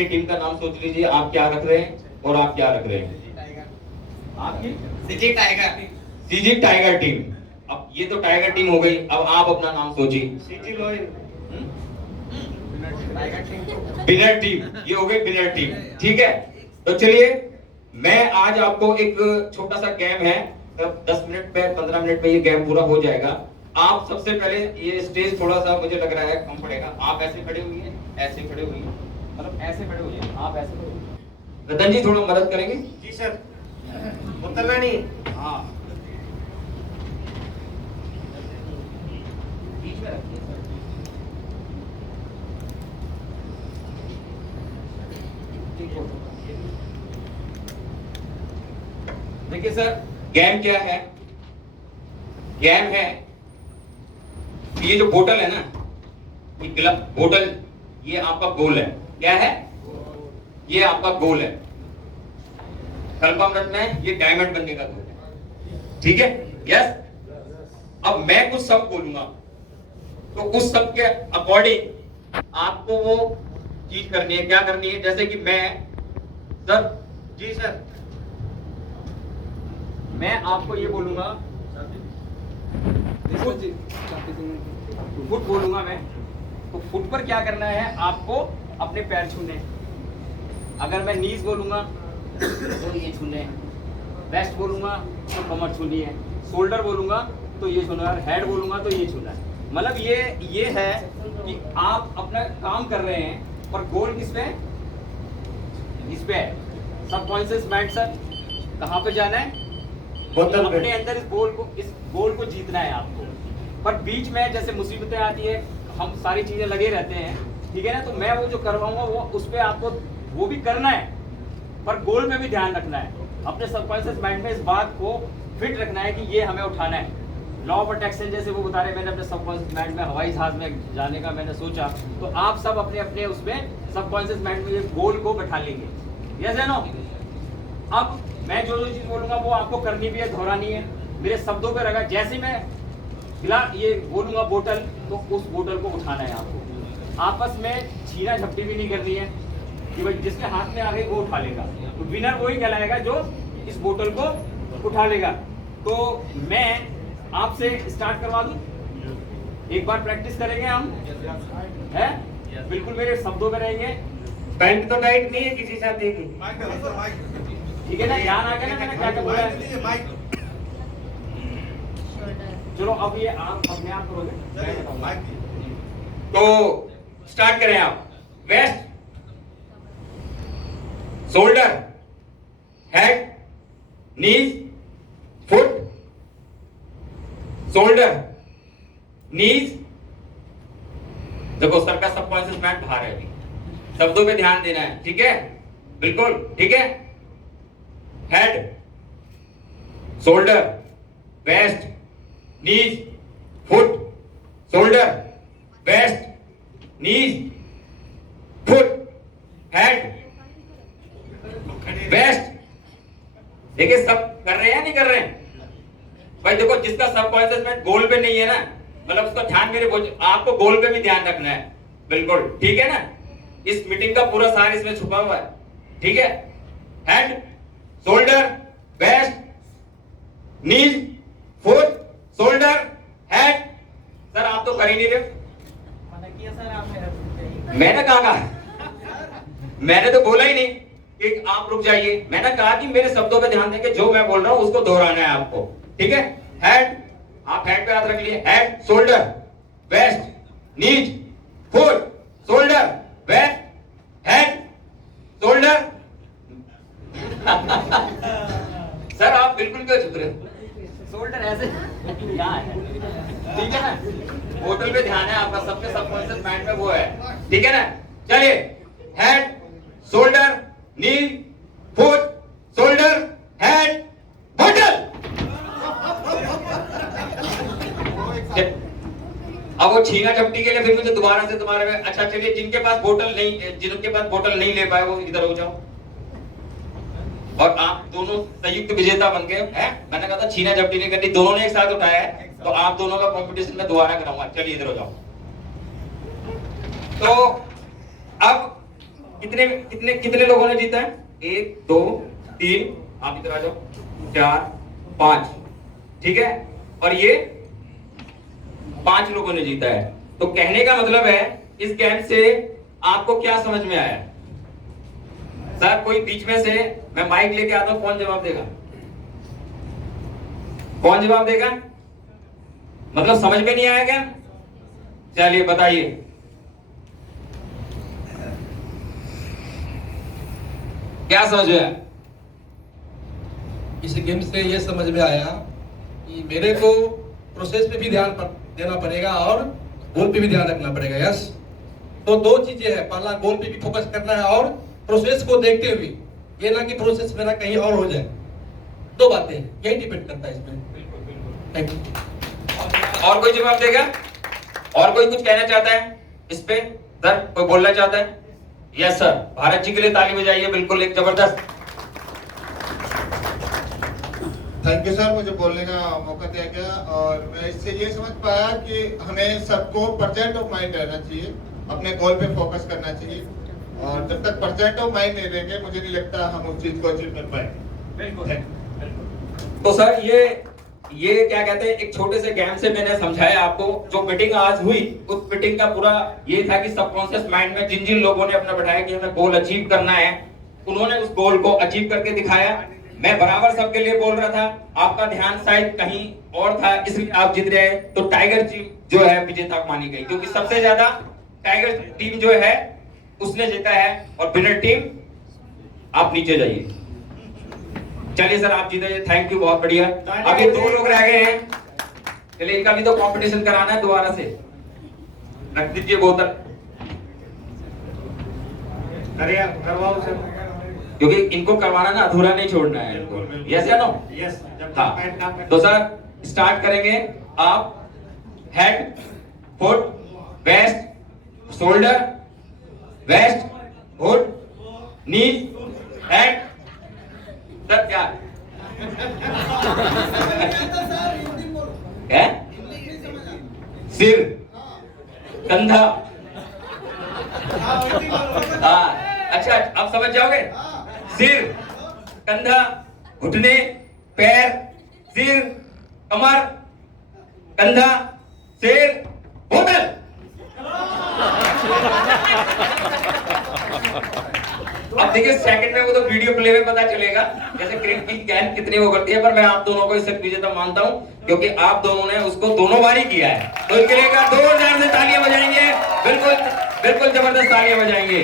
अपनी टीम का नाम सोच लीजिए, आप क्या रख रहे हैं और आप क्या रख रहे हैं। आपकी CG tiger. CG tiger team. अब ये तो टाइगर टीम हो गई, अब आप अपना नाम सोचिए। CG loyal. Tiger team. Winner team, ये हो गई विनर टीम। ठीक है, तो चलिए मैं आज आपको एक छोटा सा गेम है, 10 मिनट पे 15 मिनट में ये गेम पूरा हो जाएगा। आप सबसे पहले, ये स्टेज थोड़ा सा मुझे लग रहा है कम पड़ेगा, आप ऐसे खड़े हुई ऐसे खड़े हुई, मतलब ऐसे खड़े हुई, आप ऐसे खड़े हुई। रतन जी थोड़ा मदद करेंगे। जी सर। उतरना नहीं। हाँ, बीच में रखिए सर। देखिए सर, गेम क्या है। गेम है कि ये जो बोतल है ना, ये ग्लब बोतल, ये आपका गोल है। क्या है? ये आपका गोल है। कल्पना रखना है, ये डायमंड बनने का गोल है। ठीक है? यस। अब मैं कुछ शब्द बोलूंगा, तो उस शब्द के अकॉर्डिंग आपको वो चीज करनी है। क्या करनी है? जैसे कि मैं सर। जी सर। मैं आपको ये बोलूंगा, फुट बोलूंगा मैं, तो फुट पर क्या करना है आपको? अपने पैर छूने। अगर मैं नीज बोलूंगा तो ये छूने, वेस्ट बोलूंगा तो कमर छूनी है, शोल्डर बोलूंगा तो ये छूना है, हेड बोलूंगा तो ये छूना है। मतलब ये है कि आप अपना काम कर रहे हैं, पर गोल किस पे? इस पे है। सबकॉन्शियस माइंड सर कहाँ पे जाना है? बोतल पे। अपने अंदर इस गोल को जीतना है आपको। पर बीच में जैसे मुसीबतें आती है, हम सारी चीजें लगे रहते हैं, ठीक है ना, तो मैं वो जो करवाऊंगा वो उस पे आपको वो भी करना है, पर गोल में भी ध्यान रखना है। अपने सबकॉन्शियस माइंड में इस बात को फिट रखना है कि ये हमें उठाना है। लॉ ऑफ अट्रैक्शन जैसे वो बता रहे, मैंने अपने सबकॉन्शियस माइंड में हवाई जहाज में जाने का मैंने सोचा, तो आप सब अपने अपने उसमें सबकॉन्शियस माइंड में ये गोल को बैठा लेंगे। यस है नो? अब मैं जो चीज बोलूंगा वो आपको करनी भी है, दोहरानी है। मेरे शब्दों पे रखा, जैसे मैं ये बोलूंगा बोतल, तो उस बोतल को उठाना है आपको। आपस में छीना झपटी भी नहीं करनी है कि भाई जिसके हाथ में आ गई वो उठा लेगा, तो विनर वही कहलाएगा जो इस बोतल को उठा लेगा। तो मैं आपसे स्टार्ट करवा दूं, एक बार प्रैक्टिस करेंगे हम, है? बिल्कुल मेरे शब्दों में रहेंगे। पैंट तो टाइट नहीं है किसी साथ देखी। ठीक है ना? ध्यान आ गया ना मैंने क्या क्या बोला है? चलो अब ये आप अपने आप करोगे, तो स्टार्ट करें आप। वेस्ट, शोल्डर, हेड, नीज, फुट, शोल्डर, नीज। देखो सर का सबकॉन्शियस माइंड बाहर है, अभी शब्दों पे ध्यान देना है। ठीक है? बिल्कुल ठीक है। Head, shoulder, waist, knees, foot, shoulder, waist, knees, foot, head, waste. देखिए सब कर रहे हैं या नहीं कर रहे हैं? भाई देखो, जिसका सबकॉन्शियस माइंड गोल पे नहीं है ना, मतलब उसका ध्यान मेरे, आपको गोल पे भी ध्यान रखना है। बिल्कुल ठीक है ना? इस मीटिंग का पूरा सार इसमें छुपा हुआ है। ठीक है? Head, shoulder, waist, knees, foot, shoulder, head. Sir आप तो कर ही नहीं रहे। मैंने कहा, मैंने तो बोला ही नहीं कि आप रुक जाइए। मैंने कहा कि मेरे शब्दों पे ध्यान देंगे, जो मैं बोल रहा हूं उसको दोहराना है आपको। ठीक है? हेड, आप हेड पे हाथ रख लिए। Head, shoulder, waist, knees, foot, shoulder, waist, head, shoulder. Sir आप बिल्कुल क्यों चुप रहे? शोल्डर ऐसे यहाँ है, ठीक है ना? बोतल पे ध्यान है आपका, सबके सबकॉन्शियस माइंड में वो है। ठीक है ना? चलिए, हेड, शोल्डर, नी, फुट, शोल्डर, हेड, बोतल। अब वो छीना झपटी के लिए फिर मुझे दोबारा से तुम्हारे में, अच्छा चलिए, जिनके पास बोतल नहीं ले पाए वो इधर हो जाओ। और आप दोनों संयुक्त विजेता बन गए हैं। मैंने कहा था छीना झपटी नहीं करनी, दोनों ने एक साथ उठाया है, तो आप दोनों का कंपटीशन में दोबारा कराऊंगा। चलिए इधर हो जाओ। तो अब कितने कितने कितने लोगों ने जीता है? 1 2 3, आप इधर आ जाओ, 4 5, ठीक है, और ये 5 लोगों ने जीता है। तो कहने का मतलब है इस गेम से आपको क्या समझ में आया? सर कोई बीच में से, मैं माइक लेके आता हूं, कौन जवाब देगा? कौन जवाब देगा? मतलब समझ में नहीं आया क्या? चलिए बताइए। क्या समझ में आया? इस गेम से ये समझ में आया कि मेरे को प्रोसेस पे भी ध्यान देना पड़ेगा और गोल पे भी ध्यान रखना पड़ेगा। यस, तो 2 चीजें हैं, पहला गोल पे भी फोकस करना है और प्रोसेस को देखते हुए, ये ना कि प्रोसेस मेरा कहीं और हो जाए। 2 बातें यही डिपेंड करता है इसमें। Thank you. और कोई जवाब देगा? और कोई कुछ कहना चाहता है इस पे? सर कोई बोलना चाहता है? यस सर, भारत जी के लिए ताली बजाइए, बिल्कुल एक जबरदस्त। थैंक यू सर, मुझे बोलने का मौका दिया गया। और मैं इससे ये समझ पाया कि हमें सबको प्रेजेंट ऑफ माइंड रहना चाहिए, अपने गोल पे फोकस करना चाहिए, और जब तक प्रेजेंट ऑफ माइंड नहीं रहेंगे मुझे नहीं लगता हम उस चीज को अचीव कर पाएंगे। बिल्कुल। तो सर ये क्या कहते हैं, एक छोटे से गेम से मैंने समझाया आपको। जो मीटिंग आज हुई, उस मीटिंग का पूरा ये था कि सबकॉन्शियस माइंड में जिन जिन लोगों ने अपना बैठाया कि हमें गोल अचीव करना है, उन्होंने उस गोल को अचीव करके दिखाया। मैं बराबर सबके लिए बोल रहा था, आपका ध्यान शायद कहीं और था, इसलिए आप जीत रहे हैं। तो टाइगर जो है विजेता मानी गई, क्योंकि सबसे ज्यादा टाइगर टीम जो है उसने जीता है, और विनर टीम आप नीचे जाइए। चलिए सर, आप जीते, थैंक यू, बहुत बढ़िया। अभी 2 लोग रह गए हैं, चलिए इनका भी तो कंपटीशन कराना है दोबारा से। रख दीजिए बोतल, करवाओ सर। क्योंकि इनको करवाना ना, अधूरा नहीं छोड़ना है। यस या नो? यस, जब हाँ। पैंट ना तो सर स्टार्ट करेंगे। आप head, foot, waist, shoulder, waist, head, knee, head, sir क्या है? सिर, कंधा। हाँ, अच्छा अब समझ जाओगे। सिर, कंधा, घुटने, पैर, सिर, कमर, कंधा, सिर, बोतल। अब देखिए सेकंड में वो तो वीडियो प्ले में पता चलेगा जैसे क्रिकेट की गेंद कितनी वो करती है, पर मैं आप दोनों को इससे विजेता मानता हूं, क्योंकि आप दोनों ने उसको दोनों बार ही किया है। तो इनके लिए 2 जोरदार से तालियां बजाएंगे, बिल्कुल बिल्कुल जबरदस्त तालियां बजाएंगे।